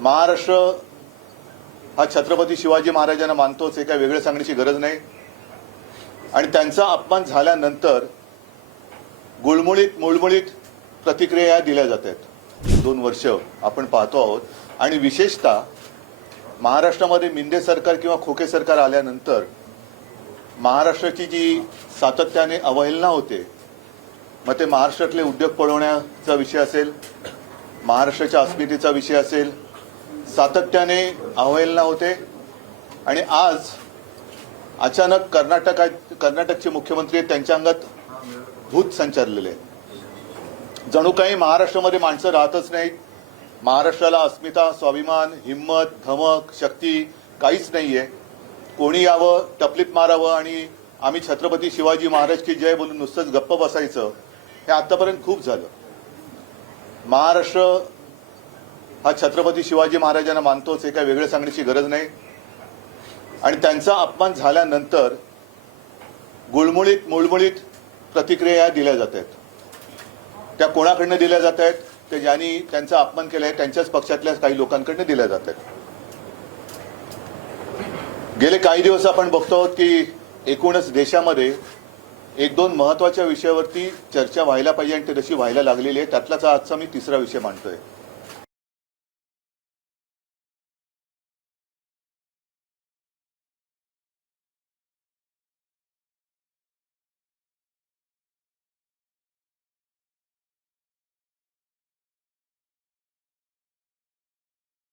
महाराष्ट्र हा छत्रपती शिवाजी महाराजांना मानतोच हे काय वेगळं सांगण्याची गरज नाही. आणि त्यांचा अपमान झाल्यानंतर गुळमुळीत मुळमुळीत प्रतिक्रिया दिल्या जात आहेत. दोन वर्ष आपण पाहतो आहोत. आणि विशेषतः महाराष्ट्रामध्ये मिंदे सरकार किंवा खोके सरकार आल्यानंतर महाराष्ट्राची जी सातत्याने अवहेलना होते मग ते महाराष्ट्रातले उद्योग पळवण्याचा विषय असेल महाराष्ट्राच्या अस्मितेचा विषय असेल सातत्याने अवहेलना होते. आणि आज अचानक कर्नाटका कर्नाटकचे मुख्यमंत्री त्यांच्या अंगात भूत संचारलेले जणू काही महाराष्ट्रामध्ये माणसं राहतच नाहीत. महाराष्ट्राला अस्मिता स्वाभिमान हिंमत धमक शक्ती काहीच नाही आहे कोणी यावं टपलीत मारावं आणि आम्ही छत्रपती शिवाजी महाराज की जय बोलून नुसतंच गप्प बसायचं हे आतापर्यंत खूप झालं. महाराष्ट्र हा छत्रपती शिवाजी महाराजांना मानतोच हे काय वेगळं सांगण्याची गरज नाही. आणि त्यांचा अपमान झाल्यानंतर गुळमुळीत मुळमुळीत प्रतिक्रिया दिल्या जात आहेत. त्या कोणाकडनं दिल्या जात आहेत? ते ज्यांनी त्यांचा अपमान केला आहे त्यांच्याच पक्षातल्या काही लोकांकडनं दिल्या जात आहेत. गेले काही दिवस आपण बघतो आहोत की एकूणच देशामध्ये एक दोन महत्त्वाच्या विषयावरती चर्चा व्हायला पाहिजे आणि ते तशी व्हायला लागलेली आहे. त्यातलाच आजचा मी तिसरा विषय मांडतोय.